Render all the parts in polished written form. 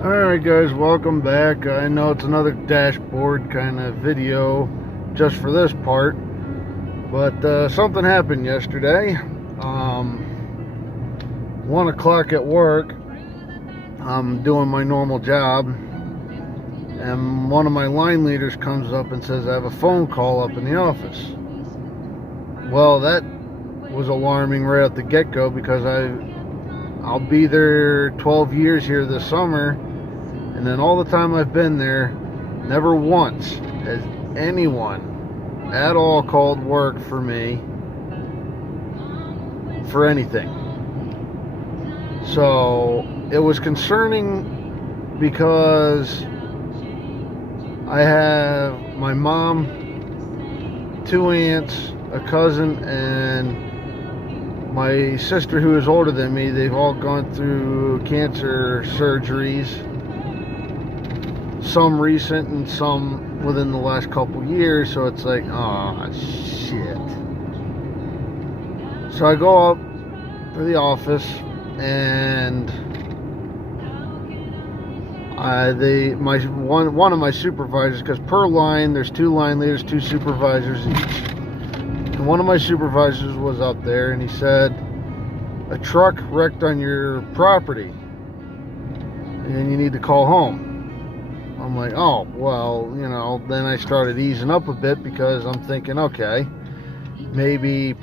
Alright guys, welcome back. I know it's another dashboard kind of video just for this part, but something happened yesterday. 1 o'clock at work, I'm doing my normal job, and one of my line leaders comes up and says I have a phone call up in the office. Well, that was alarming right at the get-go, because I'll be there 12 years here this summer, and then all the time I've been there, never once has anyone at all called work for me for anything. So it was concerning because I have my mom, 2 aunts, a cousin, and my sister who is older than me. They've all gone through cancer surgeries, some recent and some within the last couple years. So it's like, oh shit. So I go up to the office, and one of my supervisors, because per line there's 2 line leaders, 2 supervisors each, and one of my supervisors was up there, and he said, a truck wrecked on your property and you need to call home. I'm like, oh, well, you know, then I started easing up a bit, because I'm thinking, okay, maybe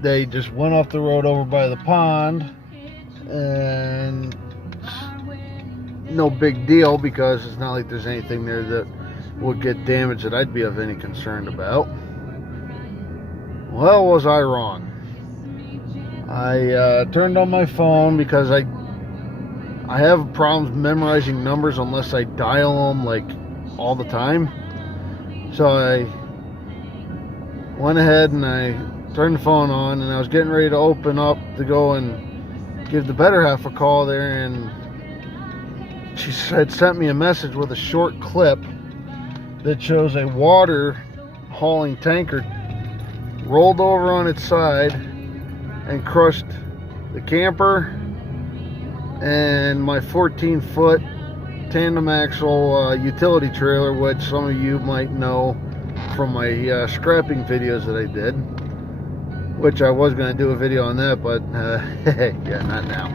they just went off the road over by the pond, and no big deal, because it's not like there's anything there that would get damaged that I'd be of any concern about. Well, was I wrong? I turned on my phone, because I have problems memorizing numbers unless I dial them like all the time. So I went ahead and I turned the phone on, and I was getting ready to open up to go and give the better half a call there, and she had sent me a message with a short clip that shows a water hauling tanker rolled over on its side and crushed the camper and my 14-foot tandem axle utility trailer, which some of you might know from my scrapping videos that I did, which I was going to do a video on that, but yeah, not now.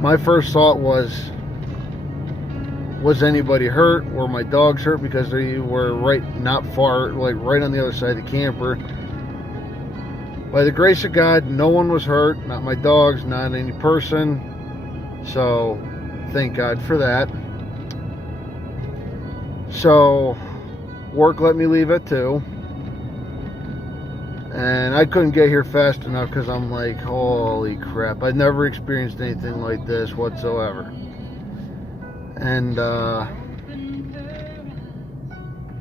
My first thought was anybody hurt? Were my dogs hurt? Because they were not far, like right on the other side of the camper. By the grace of God, no one was hurt. Not my dogs, not any person. So, thank God for that. So, work let me leave at 2. And I couldn't get here fast enough, because I'm like, holy crap. I've never experienced anything like this whatsoever. And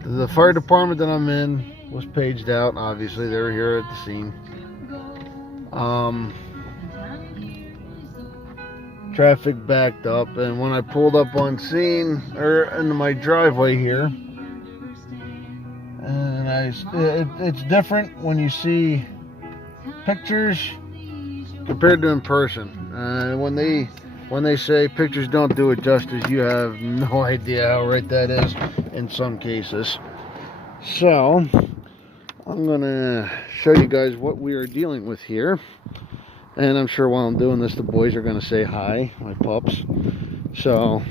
the fire department that I'm in was paged out. Obviously, they were here at the scene. Traffic backed up, and when I pulled up on scene, or into my driveway here, and it's different when you see pictures compared to in person. When they say pictures don't do it justice, you have no idea how right that is in some cases. So I'm gonna show you guys what we are dealing with here, and I'm sure while I'm doing this, the boys are gonna say hi, my pups. So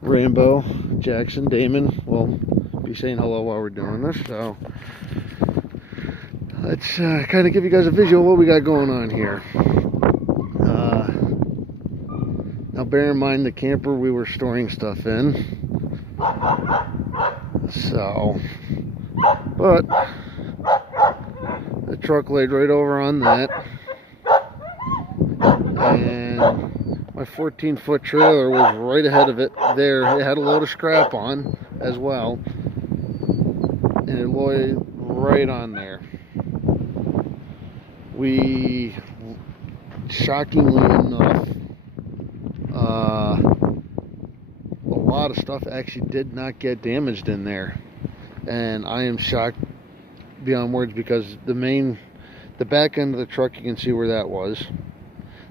Rainbow, Jackson, Damon will be saying hello while we're doing this. So let's kind of give you guys a visual of what we got going on here. Now bear in mind, the camper we were storing stuff in. So, but the truck laid right over on that, and my 14-foot trailer was right ahead of it there. It had a load of scrap on as well, and it laid right on there. We, shockingly enough, a lot of stuff actually did not get damaged in there, and I am shocked beyond words, because the back end of the truck, you can see where that was.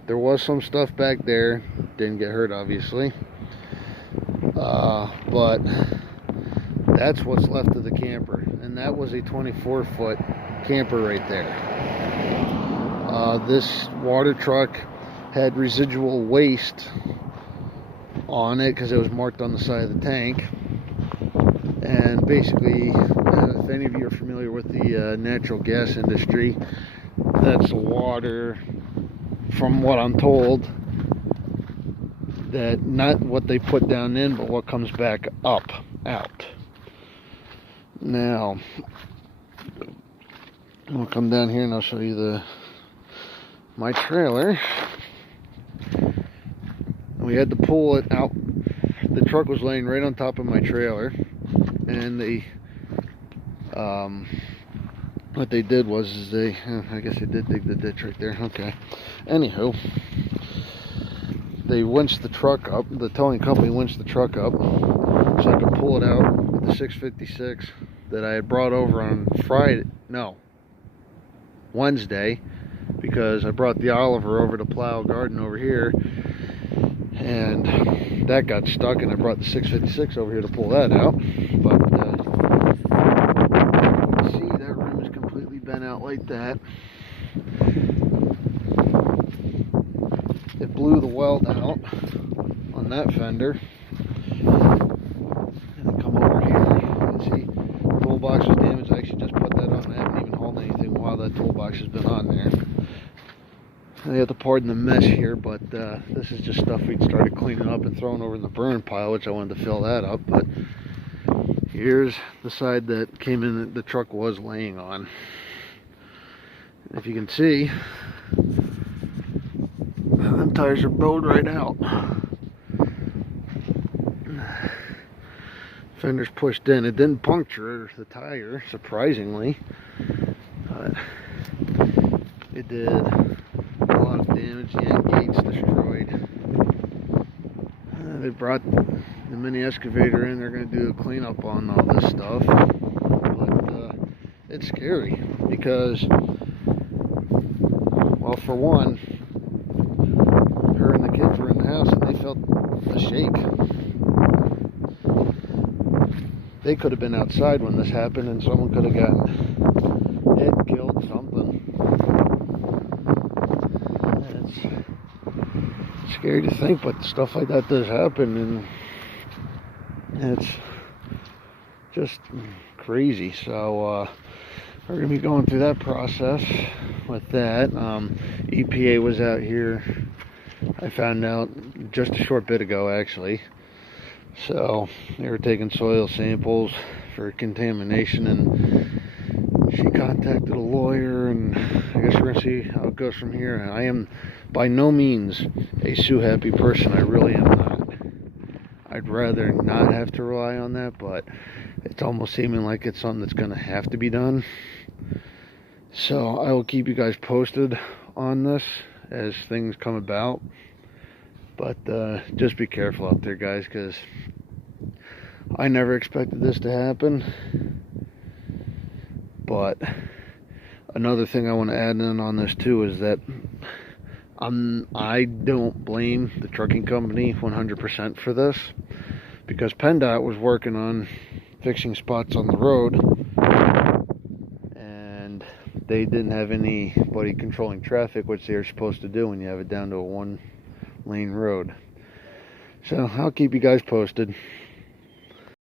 There was some stuff back there. Didn't get hurt, obviously. But that's what's left of the camper. And that was a 24-foot camper right there. This water truck had residual waste on it because it was marked on the side of the tank. And basically, if any of you are familiar with the natural gas industry, that's water, from what I'm told, that not what they put down in, but what comes back up, out. Now, I'll come down here and I'll show you my trailer. We had to pull it out. The truck was laying right on top of my trailer, and what they did was I guess they did dig the ditch right there. Okay. Anywho, they winched the truck up. The towing company winched the truck up so I could pull it out with the 656 that I had brought over on Wednesday, because I brought the Oliver over to plow a garden over here, and that got stuck, and I brought the 656 over here to pull that out. But you can see that rim is completely bent out like that. It blew the weld out on that fender. And then come over here, and see the toolbox was damaged. I actually just put that on. I haven't even hauled anything while that toolbox has been on there. I have to pardon the mess here, but this is just stuff we started cleaning up and throwing over in the burn pile, which I wanted to fill that up. But here's the side that came in that the truck was laying on. If you can see, them tires are bowed right out. Fender's pushed in. It didn't puncture the tire, surprisingly, but it did a lot of damage. The end gate's destroyed. They brought the mini excavator in. They're going to do a cleanup on all this stuff, but it's scary because, well, for one, her and the kids were in the house and they felt a shake. They could have been outside when this happened, and someone could have gotten hit, killed, something. It's scary to think, but stuff like that does happen, and it's just crazy. So we're going to be going through that process with that. EPA was out here, I found out just a short bit ago, actually. So they were taking soil samples for contamination, and she contacted a lawyer, and I guess we're going to see how it goes from here. I am by no means a sue-happy person. I really am not. I'd rather not have to rely on that, but it's almost seeming like it's something that's going to have to be done. So I will keep you guys posted on this as things come about. But just be careful out there, guys, because I never expected this to happen. But another thing I want to add in on this too is that I don't blame the trucking company 100% for this, because PennDOT was working on fixing spots on the road, and they didn't have anybody controlling traffic, which they're supposed to do when you have it down to a one-lane road. So I'll keep you guys posted.